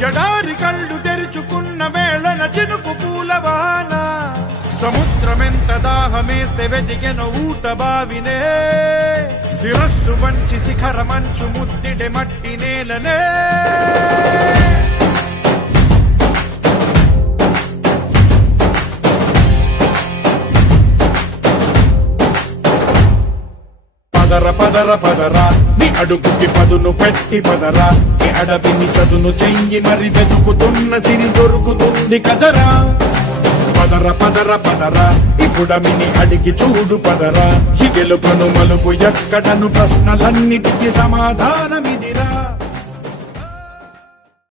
జడారి కళ్ళు తెరుచుకున్న వేళన చినుకు పూలవాన సముద్రమెంత దాహమేస్తే వెతికెను ఊట బావినే శిరస్సు వంచి శిఖర మంచు ముద్దిడే మట్టి నేలనే పదర పదర పదరా నీ అడుగుకి పదును పెట్టి పదరా నీ అడవిని చదును చెయ్యి మరి వెతుకుతున్న సిరి దొరుకుతుంది కదరా పదర పదర పదరా ఇప్పుడమిని అడిగి చూడు పదరా ఈ గెలుపను మలుపు ఎక్కడను ప్రశ్నలన్నిటికీ సమాధానమిదిరా